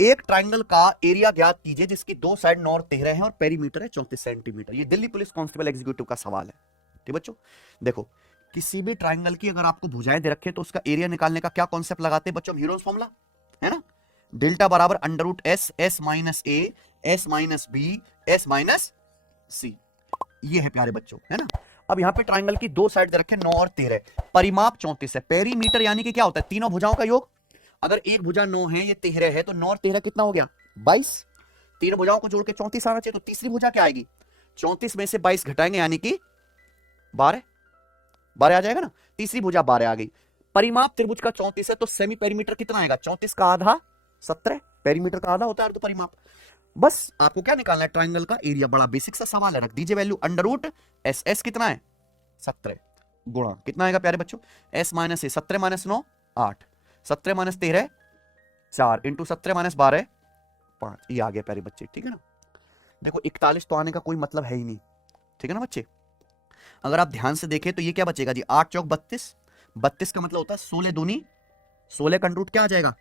एक ट्राइंगल का एरिया ज्ञात कीजिए जिसकी दो साइड 9 और 13 है और पेरीमीटर है 34 सेंटीमीटर। ये दिल्ली पुलिस कांस्टेबल एग्जीक्यूटिव का सवाल है। ठीक बच्चों, देखो किसी भी ट्राइंगल की अगर आपको भुजाएं दे रखे तो उसका एरिया निकालने का क्या कॉन्सेप्ट लगाते हैं बच्चों? हीरोज फॉर्मूला है ना, डेल्टा बराबर under root S, S minus A, S minus B, S minus C. ये है प्यारे बच्चों, है ना। अब यहां पे ट्राइंगल की दो साइड दे रखे 9 और 13, परिमाप 34 है। पेरीमीटर यानी कि क्या होता है? तीनों भुजाओं का योग। अगर एक भुजा 9 है, ये 13 है, तो 9 और 13 कितना हो गया? 22। तीनों भुजाओं को जोड़ के 34 आना चाहिए, तो तीसरी भुजा क्या आएगी? 34 में से 22 घटाएंगे यानी कि 12 आ जाएगा ना। तीसरी भुजा 12 आ गई। परिमाप त्रिभुज का 34 है, तो सेमी पेरीमीटर कितना आएगा? 34 का आधा 17, पेरीमीटर का आधा होता है अर्ध परिमाप। बस आपको क्या निकालना है? ट्राइंगल का एरिया। बड़ा बेसिक सा सवाल है, रख दीजिए value under root S, s कितना है? 17 गुणा कितना आएगा प्यारे बच्चों? S minus a, 17 minus 9 8, 17 minus 13 4, into 17 minus 12 5। ये आ गया प्यारे बच्चे, ठीक है ना। देखो 41 तो आने का कोई मतलब है ही नहीं, ठीक है ना बच्चे। अगर आप ध्यान से देखें तो ये क्या बचेगा जी? 8 चौक 32, 32 का मतलब होता है 16 दूनी 16 का रूट क्या आ जाएगा?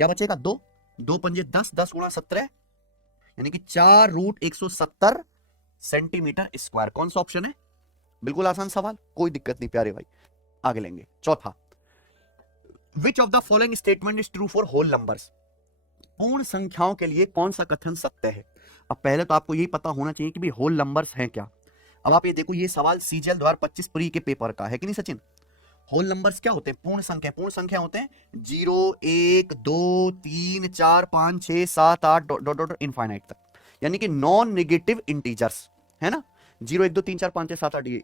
क्या बचेगा? 2, 2 पंजे 10, 10 गुणा 17 यानी कि 4 रूट 170 सेंटीमीटर स्क्वायर। कौन सा ऑप्शन है? बिल्कुल आसान सवाल, कोई दिक्कत नहीं प्यारे भाई। आगे लेंगे चौथा, which of the following statement is true for whole numbers? पूर्ण संख्याओं के लिए कौन सा कथन सत्य है? अब पहले तो आपको यही पता होना चाहिए कि भी होल नंबर्स हैं क्या। अब आप ये देखो, ये सवाल सीजीएल 2025 प्री के पेपर का है कि नहीं सचिन? होल नंबर्स क्या होते हैं? पूर्ण संख्या। पूर्ण संख्या होते हैं 0 1 2 3 4 5 6 7 8 डॉट डॉट इनफाइनाइट तक, यानी कि नॉन नेगेटिव इंटीजर्स, है ना। 0 1 2 3 4 5 6 7 8 ये।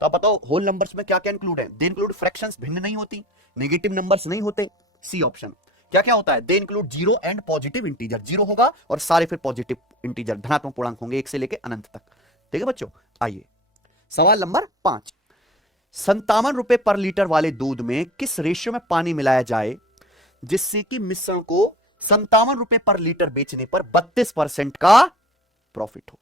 तो आप बताओ होल नंबर्स में क्या क्या इंक्लूड है? दे इंक्लूड फ्रैक्शंस, भिन्न नहीं होती, नेगेटिव नंबर्स नहीं होते। C option. क्या क्या होता है? They include zero and positive integer. Zero होगा और सारे फिर पॉजिटिव इंटीजर, धनात्मक पूर्णांक होंगे 1 से लेकर अनंत तक। ठीक है बच्चों, आइए सवाल नंबर 5। 57 रुपए पर लीटर वाले दूध में किस रेशियो में पानी मिलाया जाए जिससे कि मिश्रण को 57 रुपए पर लीटर बेचने पर 32% का प्रॉफिट हो?